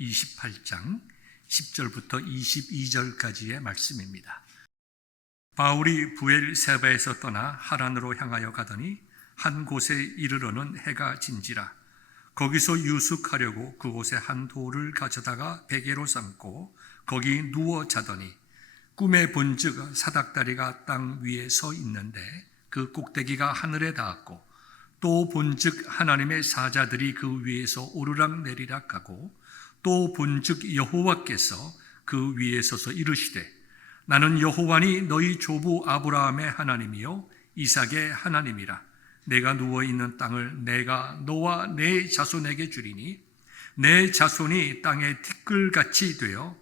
28장 10절부터 22절까지의 말씀입니다. 바울이 부엘세바에서 떠나 하란으로 향하여 가더니 한 곳에 이르러는 해가 진지라. 거기서 유숙하려고 그곳에 한 돌을 가져다가 베개로 삼고 거기 누워 자더니 꿈에 본즉 사닥다리가 땅 위에 서 있는데 그 꼭대기가 하늘에 닿았고 또 본즉 하나님의 사자들이 그 위에서 오르락 내리락 하고 또 본즉 여호와께서 그 위에 서서 이르시되 나는 여호와니 너희 조부 아브라함의 하나님이요 이삭의 하나님이라. 내가 누워있는 땅을 내가 너와 내 자손에게 주리니 내 자손이 땅의 티끌같이 되어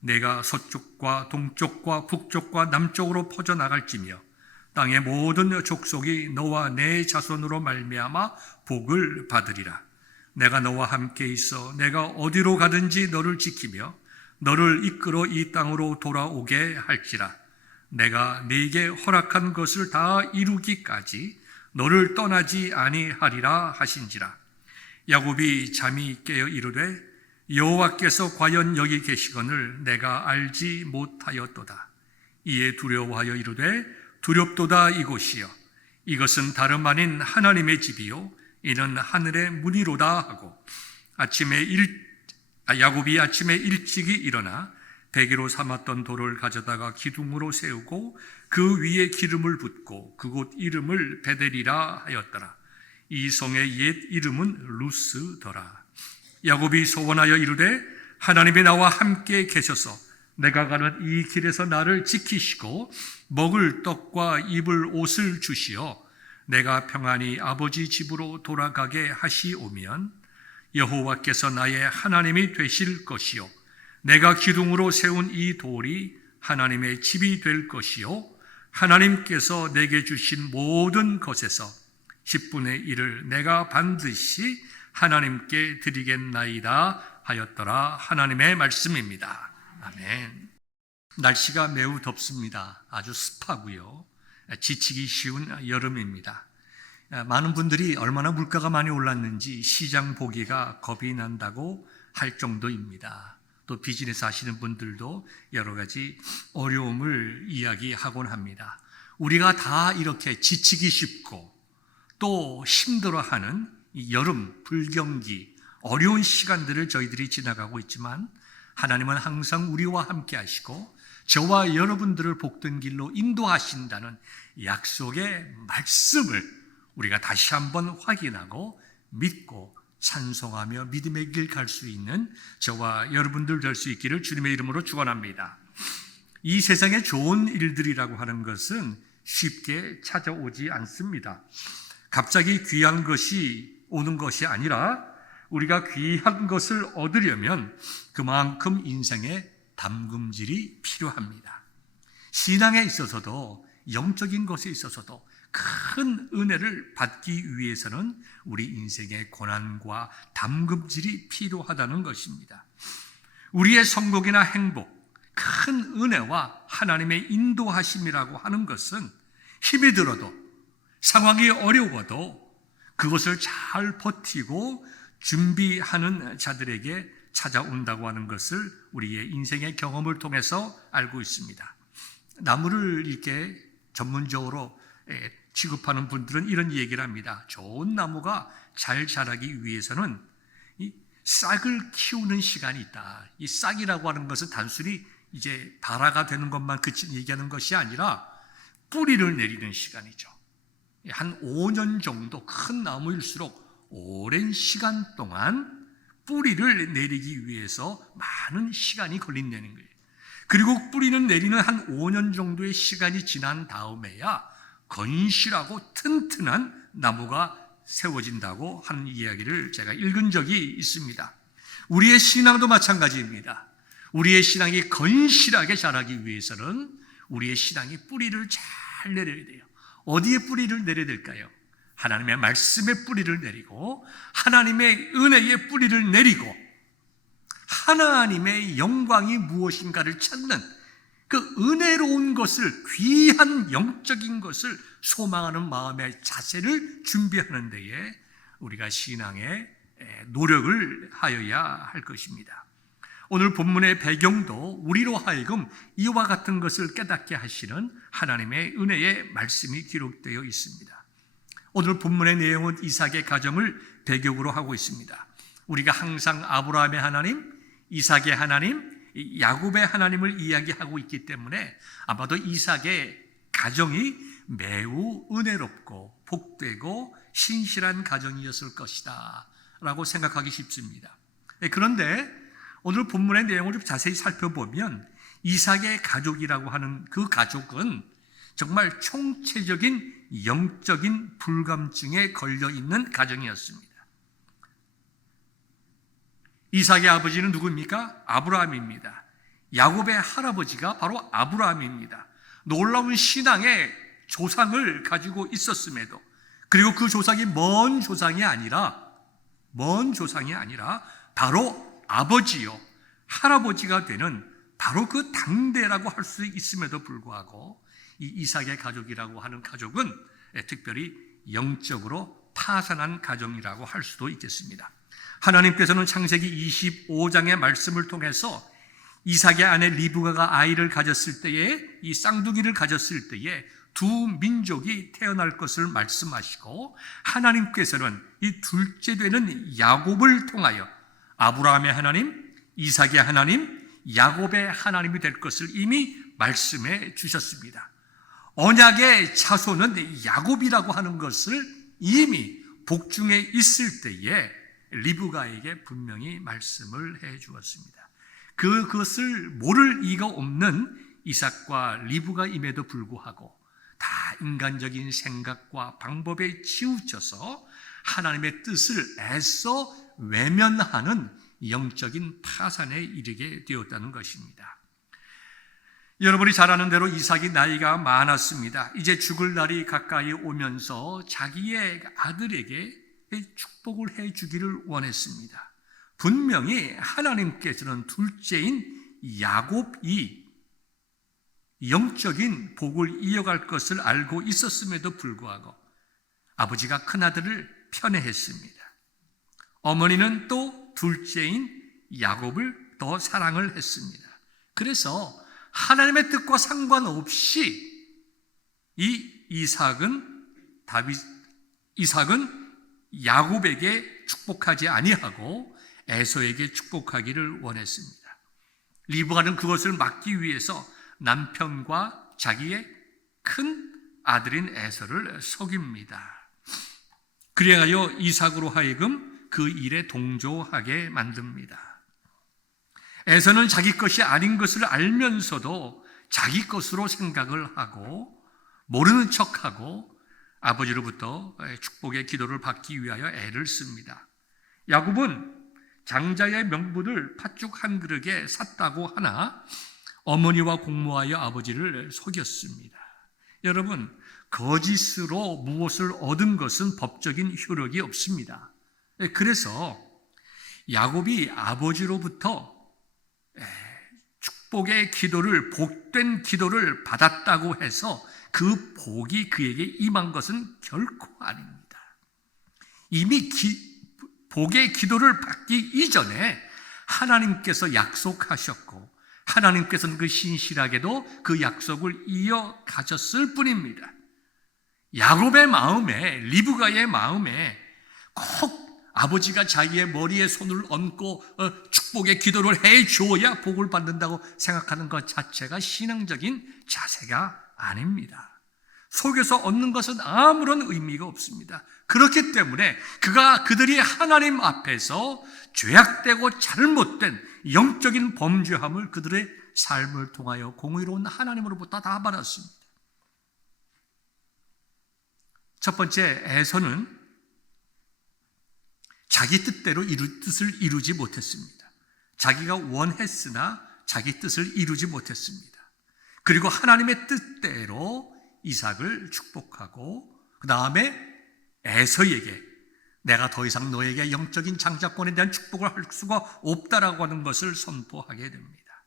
내가 서쪽과 동쪽과 북쪽과 남쪽으로 퍼져나갈지며 땅의 모든 족속이 너와 내 자손으로 말미암아 복을 받으리라. 내가 너와 함께 있어 내가 어디로 가든지 너를 지키며 너를 이끌어 이 땅으로 돌아오게 할지라. 내가 네게 허락한 것을 다 이루기까지 너를 떠나지 아니하리라 하신지라. 야곱이 잠이 깨어 이르되 여호와께서 과연 여기 계시거늘 내가 알지 못하였도다. 이에 두려워하여 이르되 두렵도다 이곳이여 이것은 다름 아닌 하나님의 집이요 이는 하늘의 문이로다 하고 야곱이 아침에 일찍이 일어나 베개로 삼았던 돌을 가져다가 기둥으로 세우고 그 위에 기름을 붓고 그곳 이름을 베델이라 하였더라. 이 성의 옛 이름은 루스더라. 야곱이 소원하여 이르되 하나님이 나와 함께 계셔서 내가 가는 이 길에서 나를 지키시고 먹을 떡과 입을 옷을 주시어 내가 평안히 아버지 집으로 돌아가게 하시오면 여호와께서 나의 하나님이 되실 것이요 내가 기둥으로 세운 이 돌이 하나님의 집이 될 것이요 하나님께서 내게 주신 모든 것에서 10분의 1을 내가 반드시 하나님께 드리겠나이다 하였더라. 하나님의 말씀입니다. 아멘. 날씨가 매우 덥습니다. 아주 습하고요. 지치기 쉬운 여름입니다. 많은 분들이 얼마나 물가가 많이 올랐는지 시장 보기가 겁이 난다고 할 정도입니다. 또 비즈니스 하시는 분들도 여러 가지 어려움을 이야기하곤 합니다. 우리가 다 이렇게 지치기 쉽고 또 힘들어하는 이 여름, 불경기, 어려운 시간들을 저희들이 지나가고 있지만 하나님은 항상 우리와 함께 하시고 저와 여러분들을 복된 길로 인도하신다는 약속의 말씀을 우리가 다시 한번 확인하고 믿고 찬송하며 믿음의 길 갈 수 있는 저와 여러분들 될 수 있기를 주님의 이름으로 축원합니다. 이 세상에 좋은 일들이라고 하는 것은 쉽게 찾아오지 않습니다. 갑자기 귀한 것이 오는 것이 아니라 우리가 귀한 것을 얻으려면 그만큼 인생에 담금질이 필요합니다. 신앙에 있어서도 영적인 것에 있어서도 큰 은혜를 받기 위해서는 우리 인생의 고난과 담금질이 필요하다는 것입니다. 우리의 성공이나 행복, 큰 은혜와 하나님의 인도하심이라고 하는 것은 힘이 들어도 상황이 어려워도 그것을 잘 버티고 준비하는 자들에게 찾아온다고 하는 것을 우리의 인생의 경험을 통해서 알고 있습니다. 나무를 이렇게 전문적으로 취급하는 분들은 이런 얘기를 합니다. 좋은 나무가 잘 자라기 위해서는 이 싹을 키우는 시간이 있다. 이 싹이라고 하는 것은 단순히 이제 발화가 되는 것만 얘기하는 것이 아니라 뿌리를 내리는 시간이죠. 한 5년 정도 큰 나무일수록 오랜 시간 동안 뿌리를 내리기 위해서 많은 시간이 걸린다는 거예요. 그리고 뿌리는 내리는 한 5년 정도의 시간이 지난 다음에야 건실하고 튼튼한 나무가 세워진다고 하는 이야기를 제가 읽은 적이 있습니다. 우리의 신앙도 마찬가지입니다. 우리의 신앙이 건실하게 자라기 위해서는 우리의 신앙이 뿌리를 잘 내려야 돼요. 어디에 뿌리를 내려야 될까요? 하나님의 말씀에 뿌리를 내리고 하나님의 은혜에 뿌리를 내리고 하나님의 영광이 무엇인가를 찾는 그 은혜로운 것을, 귀한 영적인 것을 소망하는 마음의 자세를 준비하는 데에 우리가 신앙에 노력을 하여야 할 것입니다. 오늘 본문의 배경도 우리로 하여금 이와 같은 것을 깨닫게 하시는 하나님의 은혜의 말씀이 기록되어 있습니다. 오늘 본문의 내용은 이삭의 가정을 배경으로 하고 있습니다. 우리가 항상 아브라함의 하나님, 이삭의 하나님, 야곱의 하나님을 이야기하고 있기 때문에 아마도 이삭의 가정이 매우 은혜롭고 복되고 신실한 가정이었을 것이다 라고 생각하기 쉽습니다. 그런데 오늘 본문의 내용을 좀 자세히 살펴보면 이삭의 가족이라고 하는 그 가족은 정말 총체적인 영적인 불감증에 걸려있는 가정이었습니다. 이삭의 아버지는 누구입니까? 아브라함입니다. 야곱의 할아버지가 바로 아브라함입니다. 놀라운 신앙의 조상을 가지고 있었음에도, 그리고 그 조상이 먼 조상이 아니라 바로 아버지요 할아버지가 되는 바로 그 당대라고 할 수 있음에도 불구하고 이 이삭의 가족이라고 하는 가족은 특별히 영적으로 파산한 가정이라고 할 수도 있겠습니다. 하나님께서는 창세기 25장의 말씀을 통해서 이삭의 아내 리브가가 아이를 가졌을 때에, 이 쌍둥이를 가졌을 때에 두 민족이 태어날 것을 말씀하시고, 하나님께서는 이 둘째 되는 야곱을 통하여 아브라함의 하나님, 이삭의 하나님, 야곱의 하나님이 될 것을 이미 말씀해 주셨습니다. 언약의 자손은 야곱이라고 하는 것을 이미 복중에 있을 때에 리브가에게 분명히 말씀을 해 주었습니다. 그것을 모를 이가 없는 이삭과 리브가임에도 불구하고 다 인간적인 생각과 방법에 치우쳐서 하나님의 뜻을 애써 외면하는 영적인 파산에 이르게 되었다는 것입니다. 여러분이 잘 아는 대로 이삭이 나이가 많았습니다. 이제 죽을 날이 가까이 오면서 자기의 아들에게 축복을 해 주기를 원했습니다. 분명히 하나님께서는 둘째인 야곱이 영적인 복을 이어갈 것을 알고 있었음에도 불구하고 아버지가 큰아들을 편애했습니다. 어머니는 또 둘째인 야곱을 더 사랑을 했습니다. 그래서 하나님의 뜻과 상관없이 이삭은 야곱에게 축복하지 아니하고 에서에게 축복하기를 원했습니다. 리브가는 그것을 막기 위해서 남편과 자기의 큰 아들인 에서를 속입니다. 그래야 이삭으로 하여금 그 일에 동조하게 만듭니다. 에서는 자기 것이 아닌 것을 알면서도 자기 것으로 생각을 하고 모르는 척하고 아버지로부터 축복의 기도를 받기 위하여 애를 씁니다. 야곱은 장자의 명분을 팥죽 한 그릇에 샀다고 하나 어머니와 공모하여 아버지를 속였습니다. 여러분, 거짓으로 무엇을 얻은 것은 법적인 효력이 없습니다. 그래서 야곱이 아버지로부터 축복의 기도를, 복된 기도를 받았다고 해서 그 복이 그에게 임한 것은 결코 아닙니다. 이미 복의 기도를 받기 이전에 하나님께서 약속하셨고 하나님께서는 그 신실하게도 그 약속을 이어가셨을 뿐입니다. 야곱의 마음에, 리브가의 마음에 꼭 아버지가 자기의 머리에 손을 얹고 축복의 기도를 해 주어야 복을 받는다고 생각하는 것 자체가 신앙적인 자세가 아닙니다. 속여서 얻는 것은 아무런 의미가 없습니다. 그렇기 때문에 그들이 하나님 앞에서 죄악되고 잘못된 영적인 범죄함을 그들의 삶을 통하여 공의로운 하나님으로부터 다 받았습니다. 첫 번째, 에서는 자기 뜻대로 뜻을 이루지 못했습니다. 자기가 원했으나 자기 뜻을 이루지 못했습니다. 그리고 하나님의 뜻대로 이삭을 축복하고 그 다음에 에서에게 내가 더 이상 너에게 영적인 장자권에 대한 축복을 할 수가 없다라고 하는 것을 선포하게 됩니다.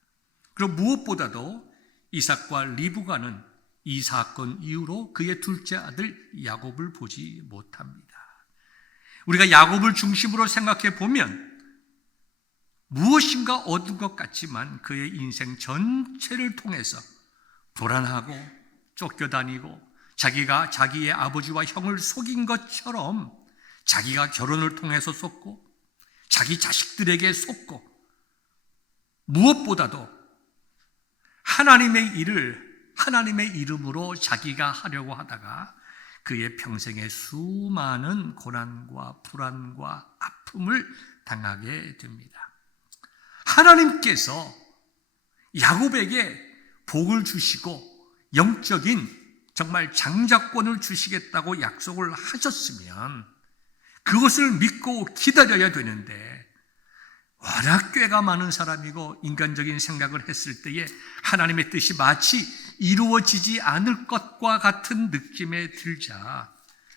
그리고 무엇보다도 이삭과 리브가는 이 사건 이후로 그의 둘째 아들 야곱을 보지 못합니다. 우리가 야곱을 중심으로 생각해 보면 무엇인가 얻은 것 같지만 그의 인생 전체를 통해서 불안하고 쫓겨다니고 자기가 자기의 아버지와 형을 속인 것처럼 자기가 결혼을 통해서 속고 자기 자식들에게 속고 무엇보다도 하나님의 일을 하나님의 이름으로 자기가 하려고 하다가 그의 평생에 수많은 고난과 불안과 아픔을 당하게 됩니다. 하나님께서 야곱에게 복을 주시고 영적인 정말 장자권을 주시겠다고 약속을 하셨으면 그것을 믿고 기다려야 되는데 워낙 꾀가 많은 사람이고 인간적인 생각을 했을 때에 하나님의 뜻이 마치 이루어지지 않을 것과 같은 느낌에 들자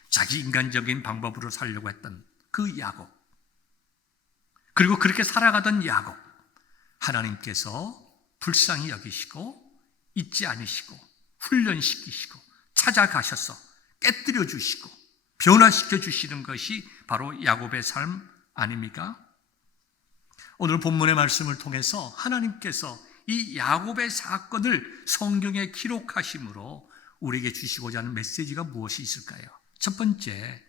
자기 인간적인 방법으로 살려고 했던 그 야곱, 그리고 그렇게 살아가던 야곱, 하나님께서 불쌍히 여기시고 잊지 않으시고 훈련시키시고 찾아가셔서 깨뜨려 주시고 변화시켜 주시는 것이 바로 야곱의 삶 아닙니까? 오늘 본문의 말씀을 통해서 하나님께서 이 야곱의 사건을 성경에 기록하심으로 우리에게 주시고자 하는 메시지가 무엇이 있을까요? 첫 번째,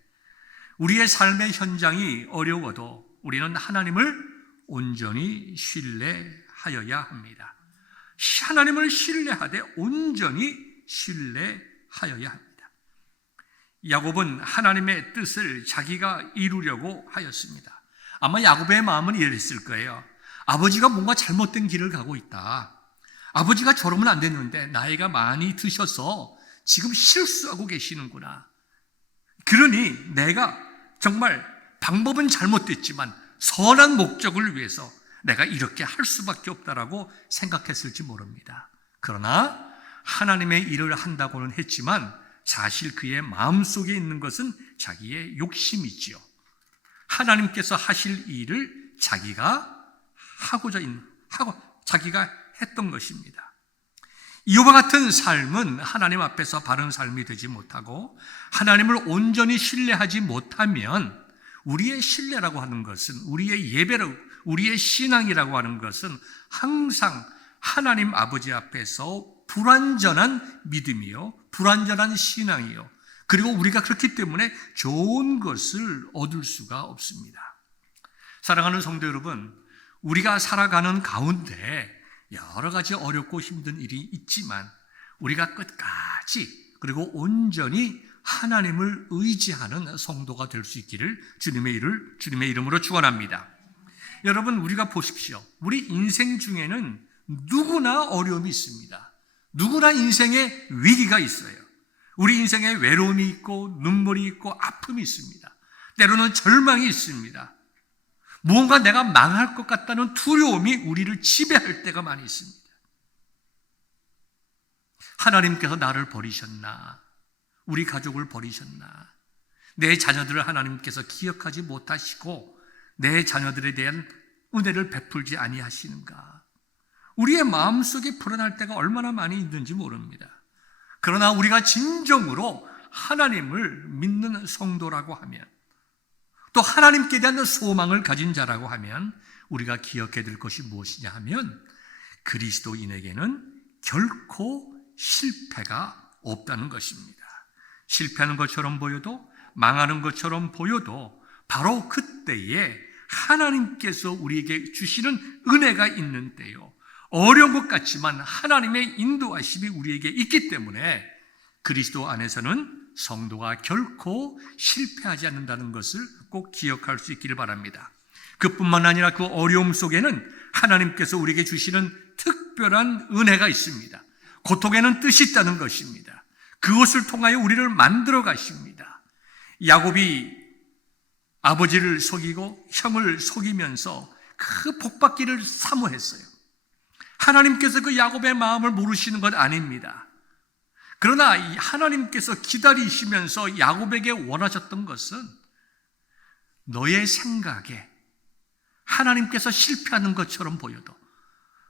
우리의 삶의 현장이 어려워도 우리는 하나님을 온전히 신뢰하여야 합니다. 하나님을 신뢰하되 온전히 신뢰하여야 합니다. 야곱은 하나님의 뜻을 자기가 이루려고 하였습니다. 아마 야곱의 마음은 이랬을 거예요. 아버지가 뭔가 잘못된 길을 가고 있다. 아버지가 저러면 안 됐는데 나이가 많이 드셔서 지금 실수하고 계시는구나. 그러니 내가 정말 방법은 잘못됐지만 선한 목적을 위해서 내가 이렇게 할 수밖에 없다라고 생각했을지 모릅니다. 그러나 하나님의 일을 한다고는 했지만 사실 그의 마음속에 있는 것은 자기의 욕심이지요. 하나님께서 하실 일을 자기가 자기가 했던 것입니다. 이와 같은 삶은 하나님 앞에서 바른 삶이 되지 못하고 하나님을 온전히 신뢰하지 못하면 우리의 신뢰라고 하는 것은, 우리의 예배라고, 우리의 신앙이라고 하는 것은 항상 하나님 아버지 앞에서 불완전한 믿음이요, 불완전한 신앙이요, 그리고 우리가 그렇기 때문에 좋은 것을 얻을 수가 없습니다. 사랑하는 성도 여러분, 우리가 살아가는 가운데 여러 가지 어렵고 힘든 일이 있지만 우리가 끝까지 그리고 온전히 하나님을 의지하는 성도가 될 수 있기를 주님의 이름으로 축원합니다. 여러분, 우리가 보십시오. 우리 인생 중에는 누구나 어려움이 있습니다. 누구나 인생에 위기가 있어요. 우리 인생에 외로움이 있고 눈물이 있고 아픔이 있습니다. 때로는 절망이 있습니다. 무언가 내가 망할 것 같다는 두려움이 우리를 지배할 때가 많이 있습니다. 하나님께서 나를 버리셨나? 우리 가족을 버리셨나? 내 자녀들을 하나님께서 기억하지 못하시고 내 자녀들에 대한 은혜를 베풀지 아니하시는가? 우리의 마음속에 불안할 때가 얼마나 많이 있는지 모릅니다. 그러나 우리가 진정으로 하나님을 믿는 성도라고 하면, 또 하나님께 대한 소망을 가진 자라고 하면 우리가 기억해야 될 것이 무엇이냐 하면 그리스도인에게는 결코 실패가 없다는 것입니다. 실패하는 것처럼 보여도, 망하는 것처럼 보여도 바로 그때에 하나님께서 우리에게 주시는 은혜가 있는 때요, 어려운 것 같지만 하나님의 인도하심이 우리에게 있기 때문에 그리스도 안에서는 성도가 결코 실패하지 않는다는 것을 꼭 기억할 수 있기를 바랍니다. 그뿐만 아니라 그 어려움 속에는 하나님께서 우리에게 주시는 특별한 은혜가 있습니다. 고통에는 뜻이 있다는 것입니다. 그것을 통하여 우리를 만들어 가십니다. 야곱이 아버지를 속이고 형을 속이면서 그 복받기를 사모했어요. 하나님께서 그 야곱의 마음을 모르시는 것 아닙니다. 그러나 하나님께서 기다리시면서 야곱에게 원하셨던 것은 너의 생각에 하나님께서 실패하는 것처럼 보여도,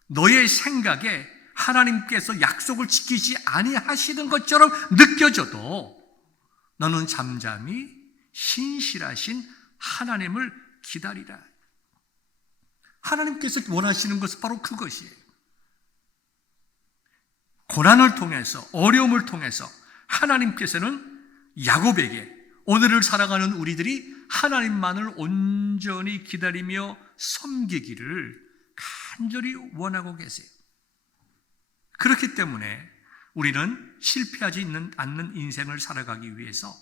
너의 생각에 하나님께서 약속을 지키지 아니하시는 것처럼 느껴져도 너는 잠잠히 신실하신 하나님을 기다리라. 하나님께서 원하시는 것은 바로 그것이에요. 고난을 통해서, 어려움을 통해서 하나님께서는 야곱에게 오늘을 살아가는 우리들이 하나님만을 온전히 기다리며 섬기기를 간절히 원하고 계세요. 그렇기 때문에 우리는 실패하지 않는 인생을 살아가기 위해서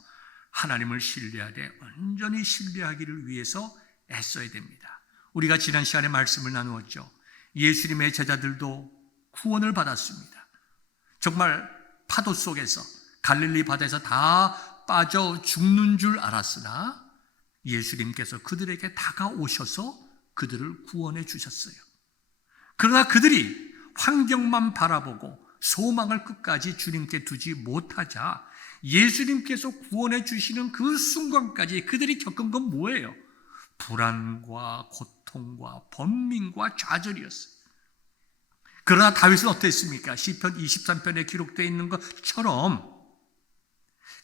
하나님을 신뢰하되 온전히 신뢰하기를 위해서 애써야 됩니다. 우리가 지난 시간에 말씀을 나누었죠. 예수님의 제자들도 구원을 받았습니다. 정말 파도 속에서 갈릴리 바다에서 다 빠져 죽는 줄 알았으나 예수님께서 그들에게 다가오셔서 그들을 구원해 주셨어요. 그러나 그들이 환경만 바라보고 소망을 끝까지 주님께 두지 못하자 예수님께서 구원해 주시는 그 순간까지 그들이 겪은 건 뭐예요? 불안과 고통과 번민과 좌절이었어요. 그러나 다윗은 어땠습니까? 시편 23편에 기록되어 있는 것처럼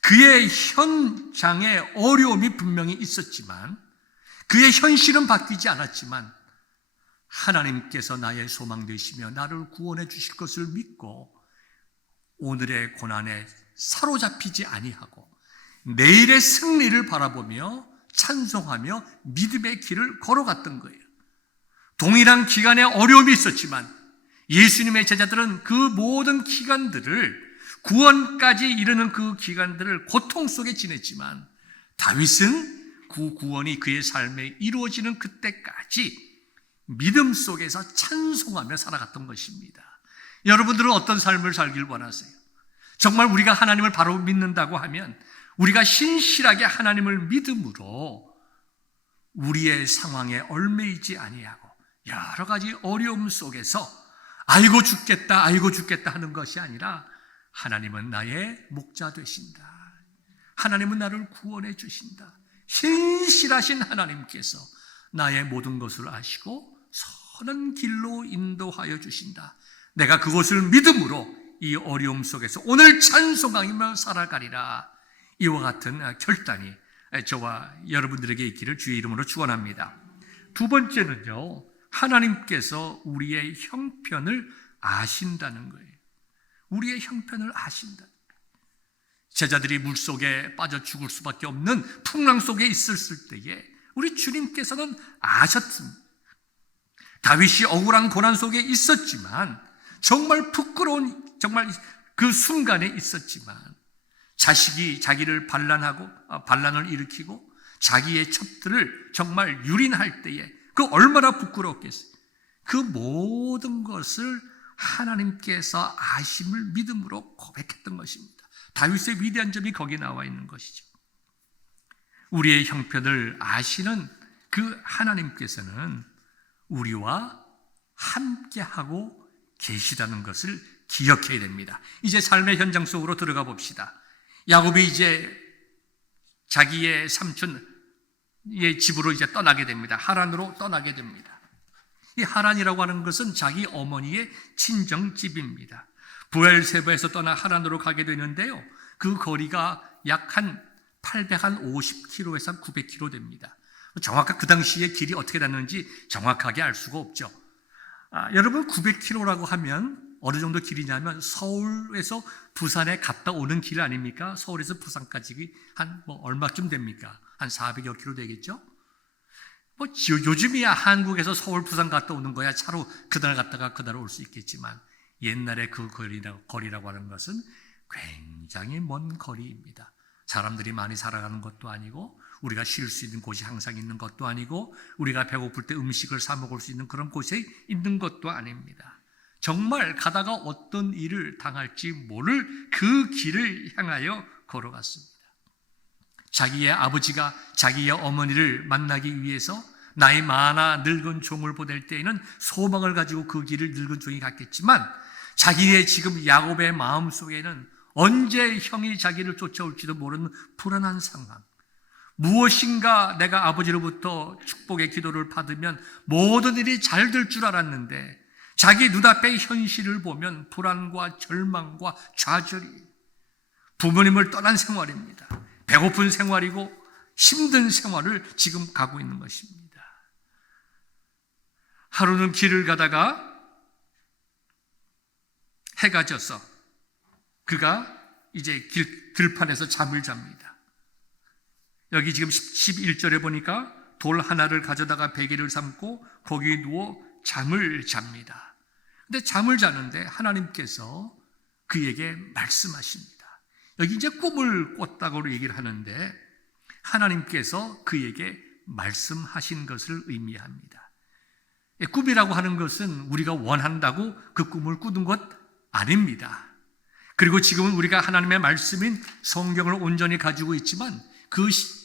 그의 현장에 어려움이 분명히 있었지만 그의 현실은 바뀌지 않았지만 하나님께서 나의 소망 되시며 나를 구원해 주실 것을 믿고 오늘의 고난에 사로잡히지 아니하고 내일의 승리를 바라보며 찬송하며 믿음의 길을 걸어갔던 거예요. 동일한 기간에 어려움이 있었지만 예수님의 제자들은 그 모든 기간들을 구원까지 이르는 그 기간들을 고통 속에 지냈지만 다윗은 그 구원이 그의 삶에 이루어지는 그때까지 믿음 속에서 찬송하며 살아갔던 것입니다. 여러분들은 어떤 삶을 살길 원하세요? 정말 우리가 하나님을 바로 믿는다고 하면 우리가 신실하게 하나님을 믿음으로 우리의 상황에 얽매이지 아니하고 여러 가지 어려움 속에서 아이고 죽겠다 하는 것이 아니라 하나님은 나의 목자 되신다. 하나님은 나를 구원해 주신다. 신실하신 하나님께서 나의 모든 것을 아시고 선한 길로 인도하여 주신다. 내가 그것을 믿음으로 이 어려움 속에서 오늘 찬송하며 살아가리라. 이와 같은 결단이 저와 여러분들에게 있기를 주의 이름으로 축원합니다. 두 번째는요, 하나님께서 우리의 형편을 아신다는 거예요. 우리의 형편을 아신다. 제자들이 물속에 빠져 죽을 수밖에 없는 풍랑 속에 있었을 때에 우리 주님께서는 아셨습니다. 다윗이 억울한 고난 속에 있었지만 정말 부끄러운 정말 그 순간에 있었지만 자식이 자기를 반란을 일으키고 자기의 첩들을 정말 유린할 때에 그 얼마나 부끄러웠겠어요. 그 모든 것을 하나님께서 아심을 믿음으로 고백했던 것입니다. 다윗의 위대한 점이 거기 나와 있는 것이죠. 우리의 형편을 아시는 그 하나님께서는 우리와 함께하고 계시다는 것을 기억해야 됩니다. 이제 삶의 현장 속으로 들어가 봅시다. 야곱이 이제 자기의 삼촌의 집으로 이제 떠나게 됩니다. 하란으로 떠나게 됩니다. 이 하란이라고 하는 것은 자기 어머니의 친정집입니다. 브엘세바에서 떠나 하란으로 가게 되는데요. 그 거리가 약 한 850km에서 한 900km 됩니다. 정확한 그 당시에 길이 어떻게 됐는지 정확하게 알 수가 없죠. 여러분 900km라고 하면 어느 정도 길이냐면 서울에서 부산에 갔다 오는 길 아닙니까? 서울에서 부산까지 한 얼마쯤 됩니까? 한 400여 킬로 되겠죠? 요즘이야 한국에서 서울 부산 갔다 오는 거야 차로 그날 갔다가 그날 올 수 있겠지만 옛날에 그 거리라고 하는 것은 굉장히 먼 거리입니다. 사람들이 많이 살아가는 것도 아니고 우리가 쉴 수 있는 곳이 항상 있는 것도 아니고 우리가 배고플 때 음식을 사 먹을 수 있는 그런 곳에 있는 것도 아닙니다. 정말 가다가 어떤 일을 당할지 모를 그 길을 향하여 걸어갔습니다. 자기의 아버지가 자기의 어머니를 만나기 위해서 나이 많아 늙은 종을 보낼 때에는 소망을 가지고 그 길을 늙은 종이 갔겠지만 자기의 지금 야곱의 마음속에는 언제 형이 자기를 쫓아올지도 모르는 불안한 상황, 무엇인가 내가 아버지로부터 축복의 기도를 받으면 모든 일이 잘 될 줄 알았는데 자기 눈앞의 현실을 보면 불안과 절망과 좌절이, 부모님을 떠난 생활입니다. 배고픈 생활이고 힘든 생활을 지금 가고 있는 것입니다. 하루는 길을 가다가 해가 져서 그가 이제 들판에서 잠을 잡니다. 여기 지금 11절에 보니까 돌 하나를 가져다가 베개를 삼고 거기에 누워 잠을 잡니다. 근데 잠을 자는데 하나님께서 그에게 말씀하십니다. 여기 이제 꿈을 꿨다고 얘기를 하는데 하나님께서 그에게 말씀하신 것을 의미합니다. 꿈이라고 하는 것은 우리가 원한다고 그 꿈을 꾸는 것 아닙니다. 그리고 지금은 우리가 하나님의 말씀인 성경을 온전히 가지고 있지만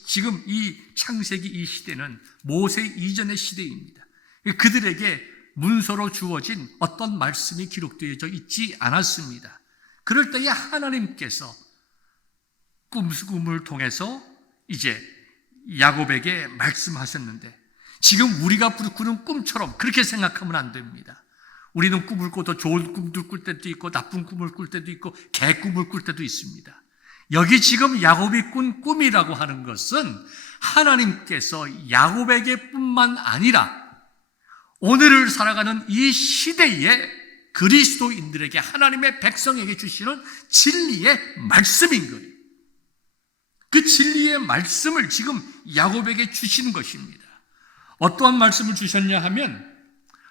지금 이 창세기 이 시대는 모세 이전의 시대입니다. 그들에게 문서로 주어진 어떤 말씀이 기록되어져 있지 않았습니다. 그럴 때에 하나님께서 꿈을 통해서 이제 야곱에게 말씀하셨는데 지금 우리가 꾸는 꿈처럼 그렇게 생각하면 안 됩니다. 우리는 꿈을 꿔도 좋은 꿈을 꿀 때도 있고 나쁜 꿈을 꿀 때도 있고 개꿈을 꿀 때도 있습니다. 여기 지금 야곱이 꾼 꿈이라고 하는 것은 하나님께서 야곱에게 뿐만 아니라 오늘을 살아가는 이 시대에 그리스도인들에게 하나님의 백성에게 주시는 진리의 말씀인 거예요. 그 진리의 말씀을 지금 야곱에게 주시는 것입니다. 어떠한 말씀을 주셨냐 하면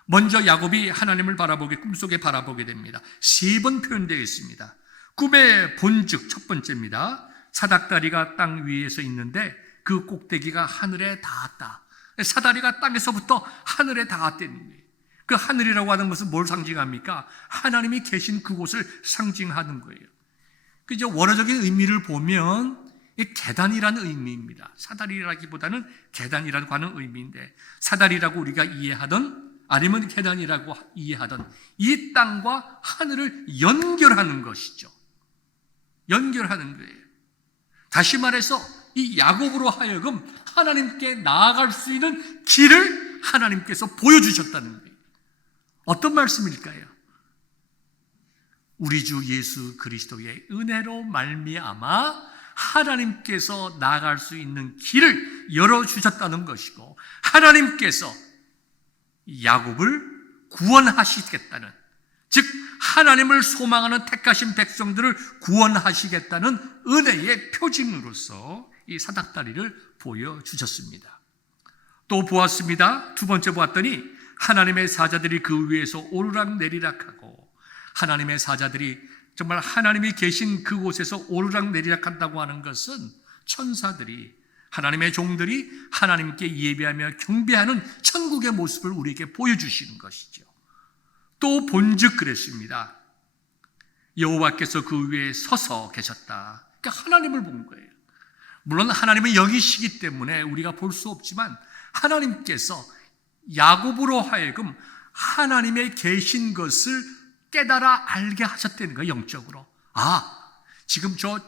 먼저 야곱이 하나님을 꿈속에 바라보게 됩니다. 3번 표현되어 있습니다. 꿈의 본즉 첫 번째입니다. 사닥다리가 땅 위에서 있는데 그 꼭대기가 하늘에 닿았다. 사다리가 땅에서부터 하늘에 닿았다는 거예요. 그 하늘이라고 하는 것은 뭘 상징합니까? 하나님이 계신 그곳을 상징하는 거예요. 그 이제 원어적인 의미를 보면 계단이라는 의미입니다. 사다리라기보다는 계단이라고 하는 의미인데 사다리라고 우리가 이해하던 아니면 계단이라고 이해하던 이 땅과 하늘을 연결하는 것이죠. 연결하는 거예요. 다시 말해서 이 야곱으로 하여금 하나님께 나아갈 수 있는 길을 하나님께서 보여주셨다는 거예요. 어떤 말씀일까요? 우리 주 예수 그리스도의 은혜로 말미암아 하나님께서 나아갈 수 있는 길을 열어주셨다는 것이고 하나님께서 야곱을 구원하시겠다는, 즉 하나님을 소망하는 택하신 백성들을 구원하시겠다는 은혜의 표징으로서 이 사닥다리를 보여주셨습니다. 또 보았습니다. 두 번째 보았더니 하나님의 사자들이 그 위에서 오르락내리락하고, 하나님의 사자들이 정말 하나님이 계신 그곳에서 오르락내리락한다고 하는 것은 천사들이, 하나님의 종들이 하나님께 예배하며 경배하는 천국의 모습을 우리에게 보여주시는 것이죠. 또 본즉 그랬습니다. 여호와께서 그 위에 서서 계셨다. 그러니까 하나님을 본 거예요. 물론 하나님은 여기시기 때문에 우리가 볼 수 없지만 하나님께서 야곱으로 하여금 하나님의 계신 것을 깨달아 알게 하셨다는 거예요. 영적으로. 지금 저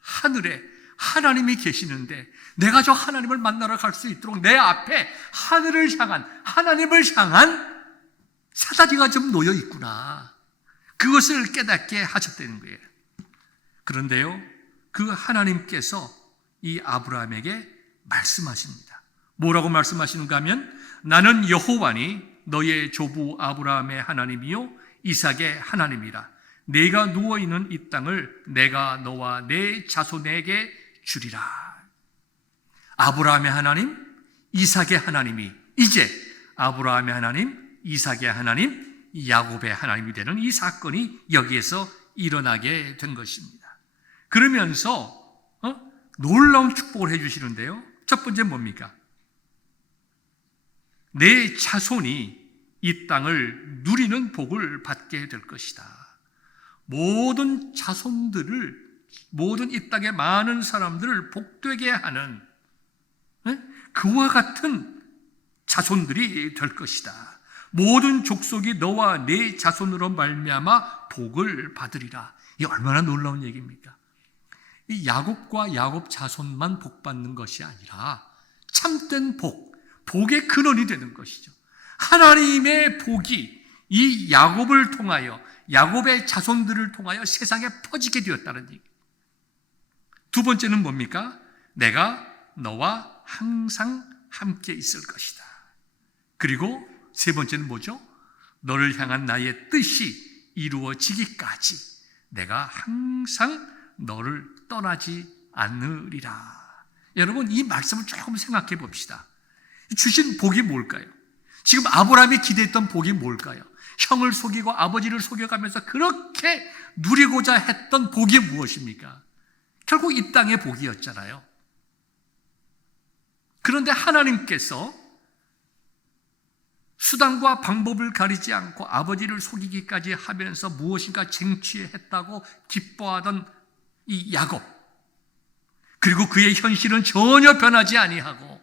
하늘에 하나님이 계시는데 내가 저 하나님을 만나러 갈 수 있도록 내 앞에 하늘을 향한, 하나님을 향한 사다리가 좀 놓여 있구나. 그것을 깨닫게 하셨다는 거예요. 그런데요, 그 하나님께서 이 아브라함에게 말씀하십니다. 뭐라고 말씀하시는가 하면 나는 여호와니 너의 조부 아브라함의 하나님이요 이삭의 하나님이라. 네가 누워있는 이 땅을 내가 너와 내 자손에게 주리라. 아브라함의 하나님, 이삭의 하나님이 이제 아브라함의 하나님, 이삭의 하나님, 야곱의 하나님이 되는 이 사건이 여기에서 일어나게 된 것입니다. 그러면서 놀라운 축복을 해주시는데요. 첫 번째는 뭡니까? 내 자손이 이 땅을 누리는 복을 받게 될 것이다. 모든 자손들을, 모든 이 땅의 많은 사람들을 복되게 하는 그와 같은 자손들이 될 것이다. 모든 족속이 너와 네 자손으로 말미암아 복을 받으리라. 이게 얼마나 놀라운 얘기입니까? 이 야곱과 야곱 자손만 복 받는 것이 아니라 참된 복의 근원이 되는 것이죠. 하나님의 복이 이 야곱을 통하여, 야곱의 자손들을 통하여 세상에 퍼지게 되었다는 얘기. 두 번째는 뭡니까? 내가 너와 항상 함께 있을 것이다. 그리고 세 번째는 뭐죠? 너를 향한 나의 뜻이 이루어지기까지 내가 항상 너를 떠나지 않으리라. 여러분, 이 말씀을 조금 생각해 봅시다. 주신 복이 뭘까요? 지금 아브라함이 기대했던 복이 뭘까요? 형을 속이고 아버지를 속여가면서 그렇게 누리고자 했던 복이 무엇입니까? 결국 이 땅의 복이었잖아요. 그런데 하나님께서 수단과 방법을 가리지 않고 아버지를 속이기까지 하면서 무엇인가 쟁취했다고 기뻐하던 이 야곱, 그리고 그의 현실은 전혀 변하지 아니하고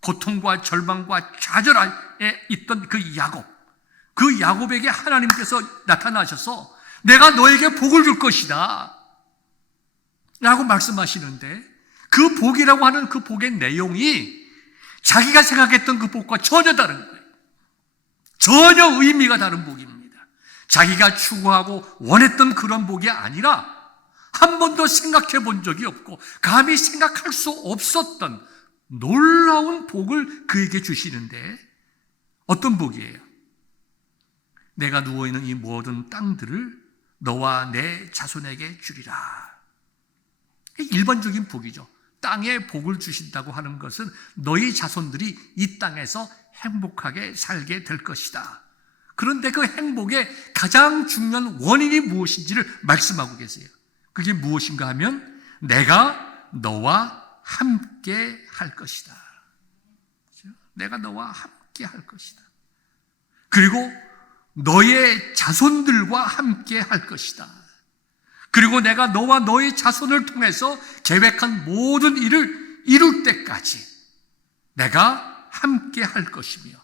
고통과 절망과 좌절에 있던 그 야곱, 그 야곱에게 하나님께서 나타나셔서 내가 너에게 복을 줄 것이다 라고 말씀하시는데, 그 복이라고 하는 그 복의 내용이 자기가 생각했던 그 복과 전혀 다른 거예요. 전혀 의미가 다른 복입니다. 자기가 추구하고 원했던 그런 복이 아니라 한 번도 생각해 본 적이 없고 감히 생각할 수 없었던 놀라운 복을 그에게 주시는데, 어떤 복이에요? 내가 누워있는 이 모든 땅들을 너와 내 자손에게 주리라. 일반적인 복이죠. 땅에 복을 주신다고 하는 것은 너희 자손들이 이 땅에서 행복하게 살게 될 것이다. 그런데 그 행복의 가장 중요한 원인이 무엇인지를 말씀하고 계세요. 그게 무엇인가 하면 내가 너와 함께 할 것이다. 내가 너와 함께 할 것이다. 그리고 너의 자손들과 함께 할 것이다. 그리고 내가 너와 너의 자손을 통해서 계획한 모든 일을 이룰 때까지 내가 함께 할 것이며,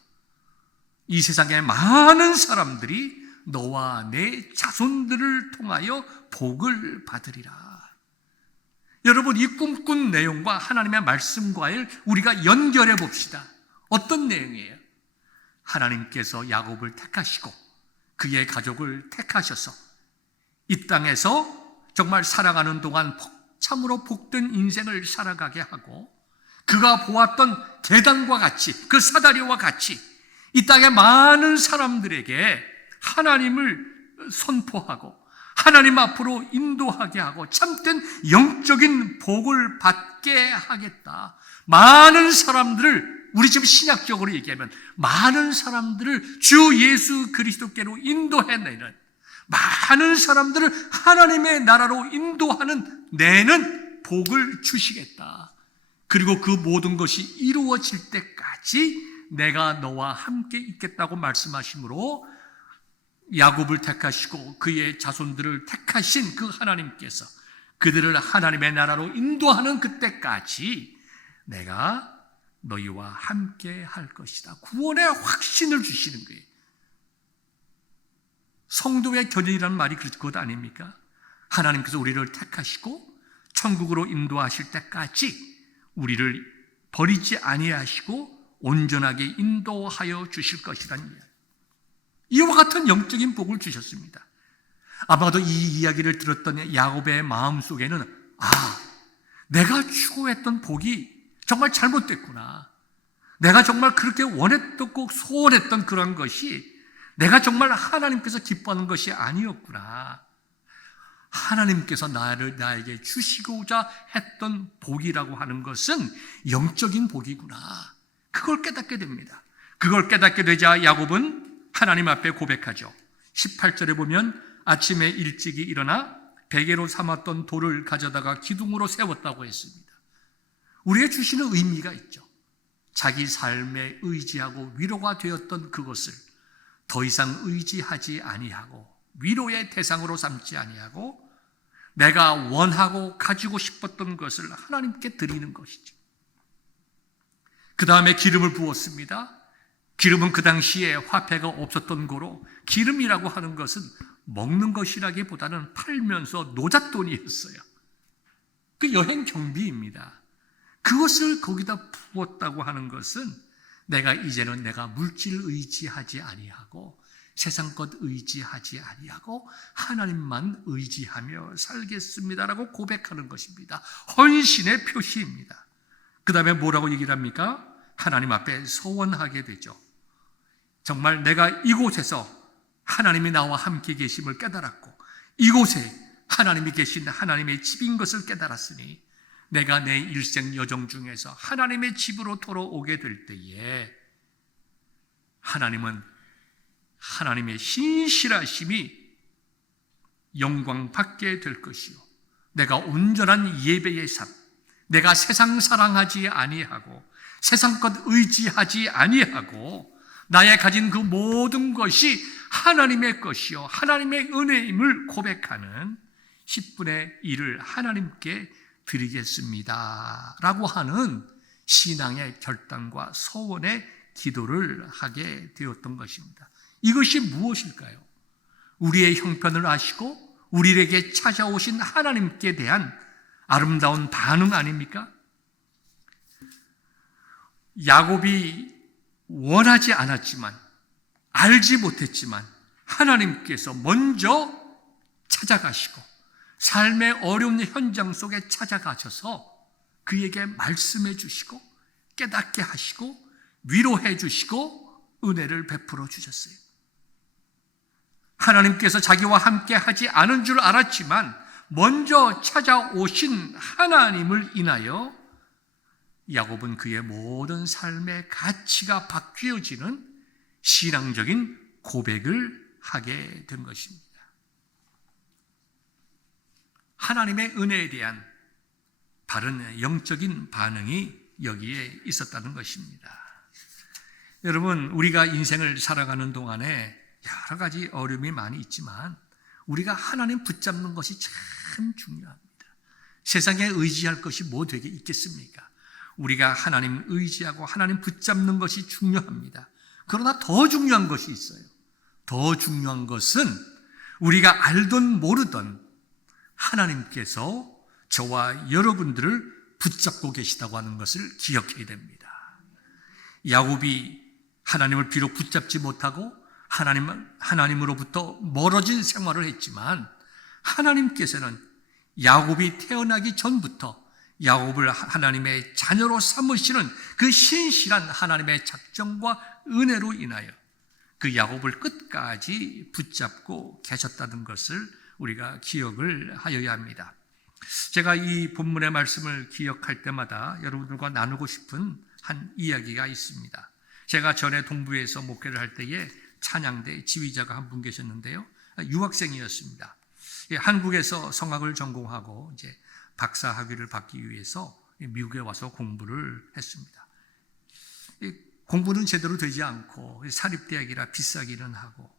이 세상의 많은 사람들이 너와 내 자손들을 통하여 복을 받으리라. 여러분, 이 꿈꾼 내용과 하나님의 말씀과를 우리가 연결해 봅시다. 어떤 내용이에요? 하나님께서 야곱을 택하시고 그의 가족을 택하셔서 이 땅에서 정말 살아가는 동안 참으로 복된 인생을 살아가게 하고, 그가 보았던 계단과 같이, 그 사다리와 같이 이 땅의 많은 사람들에게 하나님을 선포하고 하나님 앞으로 인도하게 하고 참된 영적인 복을 받게 하겠다. 많은 사람들을, 우리 지금 신약적으로 얘기하면 많은 사람들을 주 예수 그리스도께로 인도해내는, 많은 사람들을 하나님의 나라로 인도하는 내는 복을 주시겠다. 그리고 그 모든 것이 이루어질 때까지 내가 너와 함께 있겠다고 말씀하시므로, 야곱을 택하시고 그의 자손들을 택하신 그 하나님께서 그들을 하나님의 나라로 인도하는 그때까지 내가 너희와 함께 할 것이다. 구원의 확신을 주시는 거예요. 성도의 견인이라는 말이 그것 아닙니까? 하나님께서 우리를 택하시고 천국으로 인도하실 때까지 우리를 버리지 아니하시고 온전하게 인도하여 주실 것이라는 이야기. 이와 같은 영적인 복을 주셨습니다. 아마도 이 이야기를 들었던 야곱의 마음속에는, 내가 추구했던 복이 정말 잘못됐구나. 내가 정말 그렇게 원했던, 꼭 소원했던 그런 것이 내가 정말 하나님께서 기뻐하는 것이 아니었구나. 하나님께서 나에게 주시고자 했던 복이라고 하는 것은 영적인 복이구나. 그걸 깨닫게 됩니다. 그걸 깨닫게 되자 야곱은 하나님 앞에 고백하죠. 18절에 보면 아침에 일찍이 일어나 베개로 삼았던 돌을 가져다가 기둥으로 세웠다고 했습니다. 우리의 주시는 의미가 있죠. 자기 삶에 의지하고 위로가 되었던 그것을 더 이상 의지하지 아니하고 위로의 대상으로 삼지 아니하고 내가 원하고 가지고 싶었던 것을 하나님께 드리는 것이죠. 그 다음에 기름을 부었습니다. 기름은 그 당시에 화폐가 없었던 고로 기름이라고 하는 것은 먹는 것이라기보다는 팔면서 노잣돈이었어요. 그 여행 경비입니다. 그것을 거기다 부었다고 하는 것은 이제는 내가 물질을 의지하지 아니하고 세상 것 의지하지 아니하고 하나님만 의지하며 살겠습니다라고 고백하는 것입니다. 헌신의 표시입니다. 그 다음에 뭐라고 얘기를 합니까? 하나님 앞에 서원하게 되죠. 정말 내가 이곳에서 하나님이 나와 함께 계심을 깨달았고 이곳에 하나님이 계신 하나님의 집인 것을 깨달았으니 내가 내 일생 여정 중에서 하나님의 집으로 돌아오게 될 때에 하나님은 하나님의 신실하심이 영광받게 될 것이요, 내가 온전한 예배의 삶, 내가 세상 사랑하지 아니하고 세상 것 의지하지 아니하고 나의 가진 그 모든 것이 하나님의 것이요 하나님의 은혜임을 고백하는 10분의 1을 하나님께 드리겠습니다 라고 하는 신앙의 결단과 소원의 기도를 하게 되었던 것입니다. 이것이 무엇일까요? 우리의 형편을 아시고 우리에게 찾아오신 하나님께 대한 아름다운 반응 아닙니까? 야곱이 원하지 않았지만, 알지 못했지만 하나님께서 먼저 찾아가시고 삶의 어려운 현장 속에 찾아가셔서 그에게 말씀해 주시고 깨닫게 하시고 위로해 주시고 은혜를 베풀어 주셨어요. 하나님께서 자기와 함께 하지 않은 줄 알았지만 먼저 찾아오신 하나님을 인하여 야곱은 그의 모든 삶의 가치가 바뀌어지는 신앙적인 고백을 하게 된 것입니다. 하나님의 은혜에 대한 바른 영적인 반응이 여기에 있었다는 것입니다. 여러분, 우리가 인생을 살아가는 동안에 여러 가지 어려움이 많이 있지만 우리가 하나님 붙잡는 것이 참 중요합니다. 세상에 의지할 것이 뭐 되게 있겠습니까? 우리가 하나님 의지하고 하나님 붙잡는 것이 중요합니다. 그러나 더 중요한 것이 있어요. 더 중요한 것은 우리가 알던 모르던 하나님께서 저와 여러분들을 붙잡고 계시다고 하는 것을 기억해야 됩니다. 야곱이 하나님을 비록 붙잡지 못하고 하나님으로부터 멀어진 생활을 했지만 하나님께서는 야곱이 태어나기 전부터 야곱을 하나님의 자녀로 삼으시는 그 신실한 하나님의 작정과 은혜로 인하여 그 야곱을 끝까지 붙잡고 계셨다는 것을 우리가 기억을 하여야 합니다. 제가 이 본문의 말씀을 기억할 때마다 여러분들과 나누고 싶은 한 이야기가 있습니다. 제가 전에 동부에서 목회를 할 때에 찬양대 지휘자가 한 분 계셨는데요. 유학생이었습니다. 한국에서 성악을 전공하고 이제 박사 학위를 받기 위해서 미국에 와서 공부를 했습니다. 공부는 제대로 되지 않고 사립대학이라 비싸기는 하고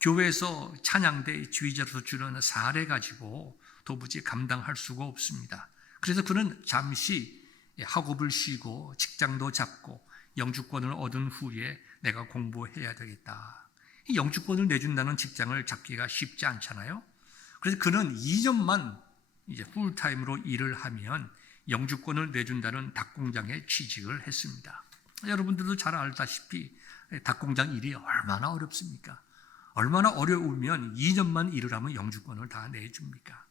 교회에서 찬양대 지휘자로서 주는 사례 가지고 도무지 감당할 수가 없습니다. 그래서 그는 잠시 학업을 쉬고 직장도 잡고 영주권을 얻은 후에 내가 공부해야 되겠다. 영주권을 내준다는 직장을 잡기가 쉽지 않잖아요. 그래서 그는 2년만 이제 풀타임으로 일을 하면 영주권을 내준다는 닭공장에 취직을 했습니다. 여러분들도 잘 알다시피 닭공장 일이 얼마나 어렵습니까? 얼마나 어려우면 2년만 일을 하면 영주권을 다 내줍니까?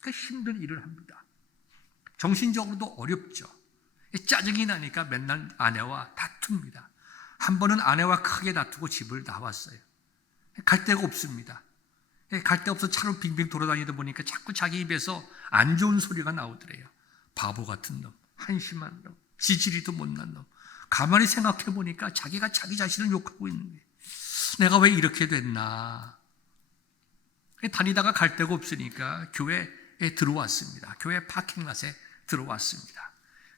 그러니까 힘든 일을 합니다. 정신적으로도 어렵죠. 짜증이 나니까 맨날 아내와 다툽니다. 한 번은 아내와 크게 다투고 집을 나왔어요. 갈 데가 없습니다. 갈 데 없어 차로 빙빙 돌아다니다 보니까 자꾸 자기 입에서 안 좋은 소리가 나오더래요. 바보 같은 놈, 한심한 놈, 지지리도 못난 놈. 가만히 생각해 보니까 자기가 자기 자신을 욕하고 있는 거예요. 내가 왜 이렇게 됐나. 다니다가 갈 데가 없으니까 교회에 들어왔습니다. 교회 파킹랏에 들어왔습니다.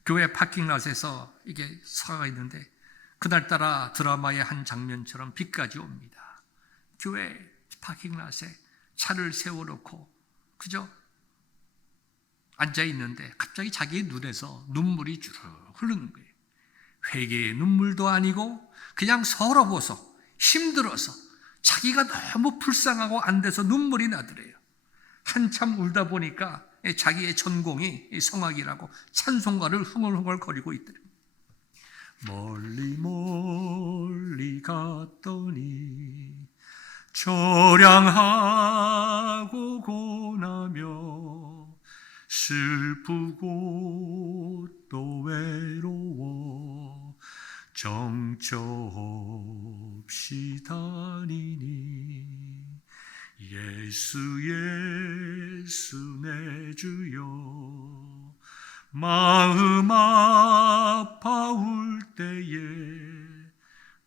교회 파킹랏에서 이게 서가 있는데 그날따라 드라마의 한 장면처럼 비까지 옵니다. 교회 파킹랏에 차를 세워놓고 그저 앉아있는데 갑자기 자기의 눈에서 눈물이 주르륵 흐르는 거예요. 회개의 눈물도 아니고 그냥 서러워서 힘들어서 자기가 너무 불쌍하고 안 돼서 눈물이 나더래요. 한참 울다 보니까 자기의 전공이 성악이라고 찬송가를 흥얼흥얼거리고 있더래요. 멀리 멀리 갔더니 처량하고 고나며 슬프고 또 외로워 정처 봅시다니니 예수 예수 내 주여 마음 아파올 때에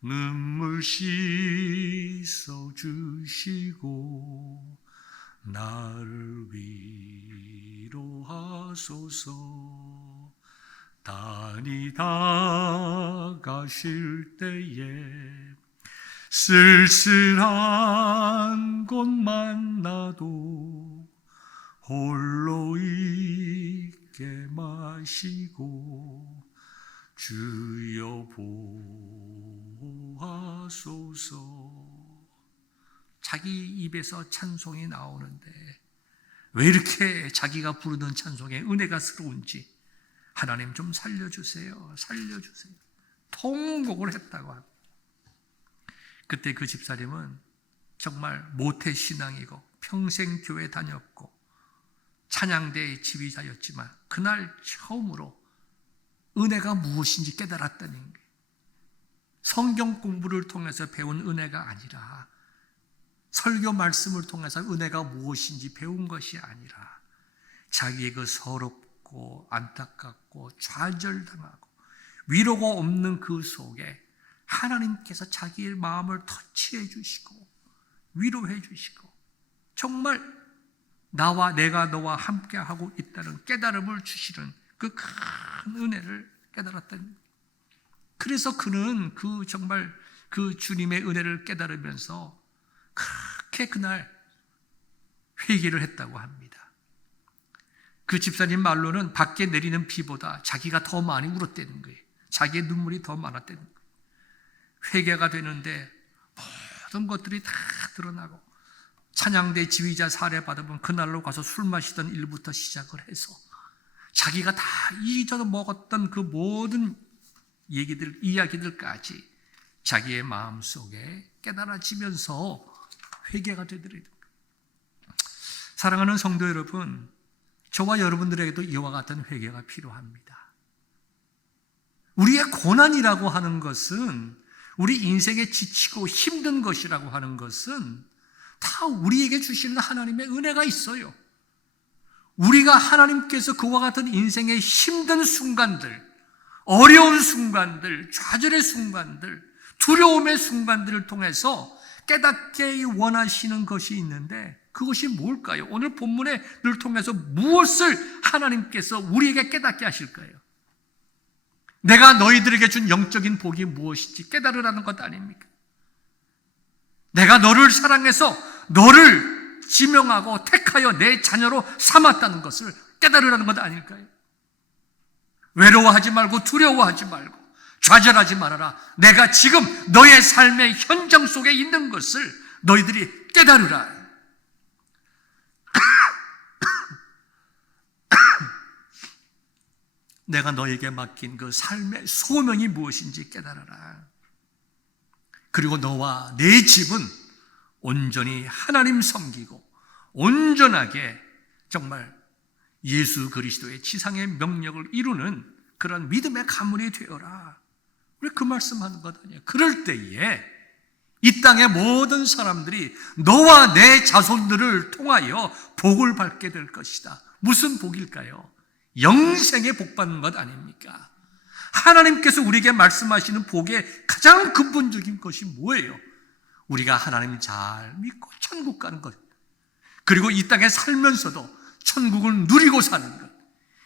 눈물 씻어 주시고 나를 위로하소서. 다니다 가실 때에 쓸쓸한 곳 만나도 홀로 있게 마시고 주여 보호하소서. 자기 입에서 찬송이 나오는데 왜 이렇게 자기가 부르는 찬송에 은혜가 스러운지 하나님 좀 살려주세요. 살려주세요. 통곡을 했다고 합니다. 그때 그 집사님은 정말 모태신앙이고 평생 교회 다녔고 찬양대의 지휘자였지만 그날 처음으로 은혜가 무엇인지 깨달았다는 거예요. 성경 공부를 통해서 배운 은혜가 아니라 설교 말씀을 통해서 은혜가 무엇인지 배운 것이 아니라 자기의 그 서럽고 안타깝고 좌절당하고 위로가 없는 그 속에 하나님께서 자기의 마음을 터치해 주시고 위로해 주시고 정말 내가 너와 함께하고 있다는 깨달음을 주시는 그 큰 은혜를 깨달았다는 거예요. 그래서 그는 정말 그 주님의 은혜를 깨달으면서 그렇게 그날 회개를 했다고 합니다. 그 집사님 말로는 밖에 내리는 비보다 자기가 더 많이 울었다는 거예요. 자기의 눈물이 더 많았다는 거예요. 회개가 되는데 모든 것들이 다 드러나고 찬양대 지휘자 사례 받으면 그날로 가서 술 마시던 일부터 시작을 해서 자기가 다 잊어 먹었던 그 모든 이야기들까지 자기의 마음속에 깨달아지면서 회개가 되더래요. 사랑하는 성도 여러분, 저와 여러분들에게도 이와 같은 회개가 필요합니다. 우리의 고난이라고 하는 것은, 우리 인생에 지치고 힘든 것이라고 하는 것은 다 우리에게 주시는 하나님의 은혜가 있어요. 우리가 하나님께서 그와 같은 인생의 힘든 순간들, 어려운 순간들, 좌절의 순간들, 두려움의 순간들을 통해서 깨닫게 원하시는 것이 있는데 그것이 뭘까요? 오늘 본문에 늘 통해서 무엇을 하나님께서 우리에게 깨닫게 하실까요? 내가 너희들에게 준 영적인 복이 무엇인지 깨달으라는 것 아닙니까? 내가 너를 사랑해서 너를 지명하고 택하여 내 자녀로 삼았다는 것을 깨달으라는 것 아닐까요? 외로워하지 말고 두려워하지 말고 좌절하지 말아라. 내가 지금 너의 삶의 현장 속에 있는 것을 너희들이 깨달으라. 내가 너에게 맡긴 그 삶의 소명이 무엇인지 깨달아라. 그리고 너와 내 집은 온전히 하나님 섬기고 온전하게 정말 예수 그리스도의 지상의 명령을 이루는 그런 믿음의 가문이 되어라. 왜 그 말씀하는 것 아니에요? 그럴 때에 이 땅의 모든 사람들이 너와 내 자손들을 통하여 복을 받게 될 것이다. 무슨 복일까요? 영생의 복 받는 것 아닙니까? 하나님께서 우리에게 말씀하시는 복의 가장 근본적인 것이 뭐예요? 우리가 하나님 잘 믿고 천국 가는 것, 그리고 이 땅에 살면서도 천국을 누리고 사는 것,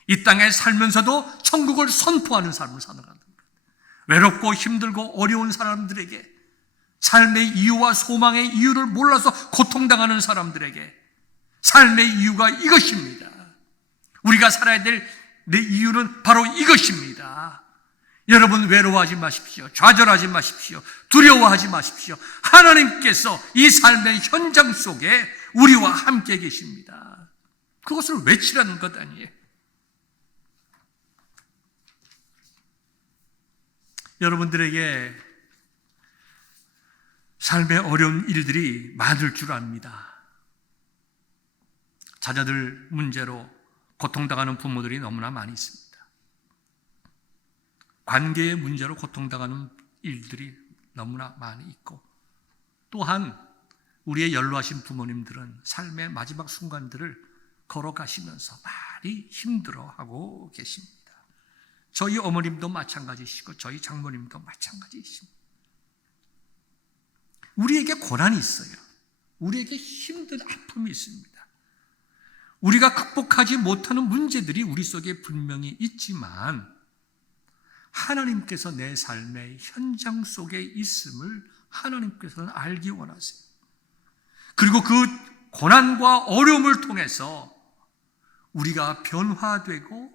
이 땅에 살면서도 천국을 선포하는 삶을 살아가는 것, 외롭고 힘들고 어려운 사람들에게, 삶의 이유와 소망의 이유를 몰라서 고통당하는 사람들에게 삶의 이유가 이것입니다. 우리가 살아야 될 내 이유는 바로 이것입니다. 여러분, 외로워하지 마십시오. 좌절하지 마십시오. 두려워하지 마십시오. 하나님께서 이 삶의 현장 속에 우리와 함께 계십니다. 그것을 외치라는 것 아니에요. 여러분들에게 삶의 어려운 일들이 많을 줄 압니다. 자녀들 문제로 고통당하는 부모들이 너무나 많이 있습니다. 관계의 문제로 고통당하는 일들이 너무나 많이 있고, 또한 우리의 연로하신 부모님들은 삶의 마지막 순간들을 걸어가시면서 많이 힘들어하고 계십니다. 저희 어머님도 마찬가지시고 저희 장모님도 마찬가지이십니다. 우리에게 고난이 있어요. 우리에게 힘든 아픔이 있습니다. 우리가 극복하지 못하는 문제들이 우리 속에 분명히 있지만 하나님께서 내 삶의 현장 속에 있음을 하나님께서는 알기 원하세요. 그리고 그 고난과 어려움을 통해서 우리가 변화되고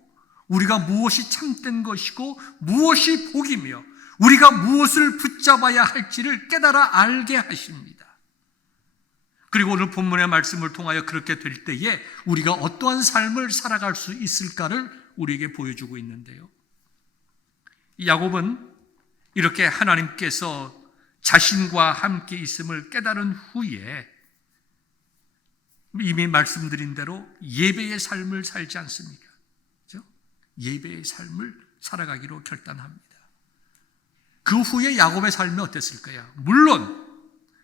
우리가 무엇이 참된 것이고 무엇이 복이며 우리가 무엇을 붙잡아야 할지를 깨달아 알게 하십니다. 그리고 오늘 본문의 말씀을 통하여 그렇게 될 때에 우리가 어떠한 삶을 살아갈 수 있을까를 우리에게 보여주고 있는데요. 야곱은 이렇게 하나님께서 자신과 함께 있음을 깨달은 후에 이미 말씀드린 대로 예배의 삶을 살지 않습니까? 그렇죠? 예배의 삶을 살아가기로 결단합니다. 그 후에 야곱의 삶이 어땠을까요? 물론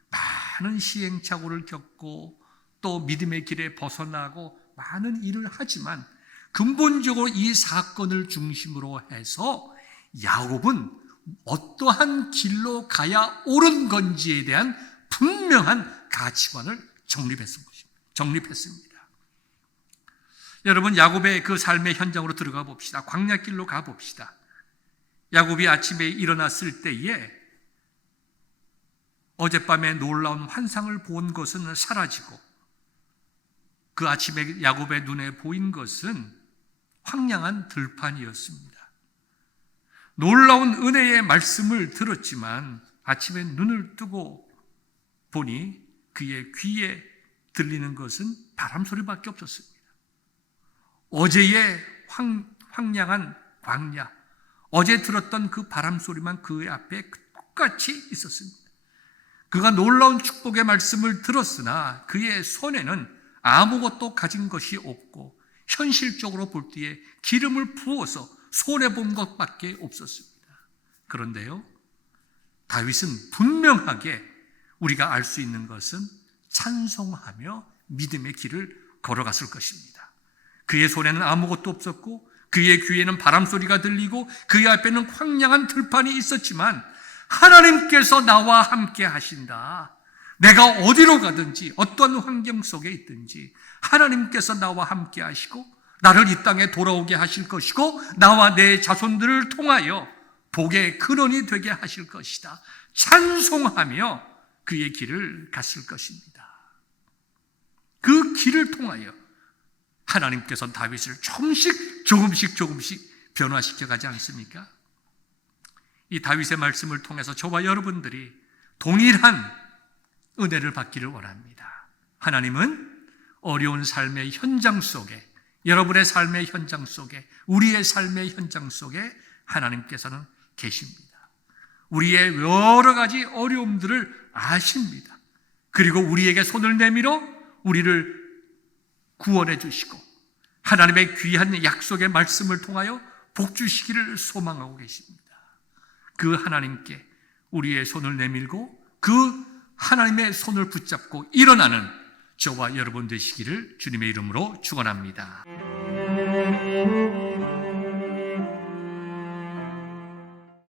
많은 시행착오를 겪고 또 믿음의 길에 벗어나고 많은 일을 하지만 근본적으로 이 사건을 중심으로 해서 야곱은 어떠한 길로 가야 옳은 건지에 대한 분명한 가치관을 정립했습니다. 여러분, 야곱의 그 삶의 현장으로 들어가 봅시다. 광야길로 가 봅시다. 야곱이 아침에 일어났을 때에 어젯밤에 놀라운 환상을 본 것은 사라지고 그 아침에 야곱의 눈에 보인 것은 황량한 들판이었습니다. 놀라운 은혜의 말씀을 들었지만 아침에 눈을 뜨고 보니 그의 귀에 들리는 것은 바람 소리밖에 없었습니다. 어제의 황량한 광야, 어제 들었던 그 바람 소리만 그 앞에 똑같이 있었습니다. 그가 놀라운 축복의 말씀을 들었으나 그의 손에는 아무것도 가진 것이 없고 현실적으로 볼 때에 기름을 부어서 손해본 것밖에 없었습니다. 그런데요, 다윗은 분명하게 우리가 알 수 있는 것은 찬송하며 믿음의 길을 걸어갔을 것입니다. 그의 손에는 아무것도 없었고 그의 귀에는 바람소리가 들리고 그의 앞에는 황량한 들판이 있었지만 하나님께서 나와 함께 하신다. 내가 어디로 가든지 어떤 환경 속에 있든지 하나님께서 나와 함께 하시고 나를 이 땅에 돌아오게 하실 것이고 나와 내 자손들을 통하여 복의 근원이 되게 하실 것이다. 찬송하며 그의 길을 갔을 것입니다. 그 길을 통하여 하나님께서 다윗을 조금씩 변화시켜 가지 않습니까? 이 다윗의 말씀을 통해서 저와 여러분들이 동일한 은혜를 받기를 원합니다. 하나님은 어려운 삶의 현장 속에, 여러분의 삶의 현장 속에, 우리의 삶의 현장 속에 하나님께서는 계십니다. 우리의 여러 가지 어려움들을 아십니다. 그리고 우리에게 손을 내밀어 우리를 구원해 주시고 하나님의 귀한 약속의 말씀을 통하여 복 주시기를 소망하고 계십니다. 그 하나님께 우리의 손을 내밀고 그 하나님의 손을 붙잡고 일어나는 저와 여러분 되시기를 주님의 이름으로 축원합니다.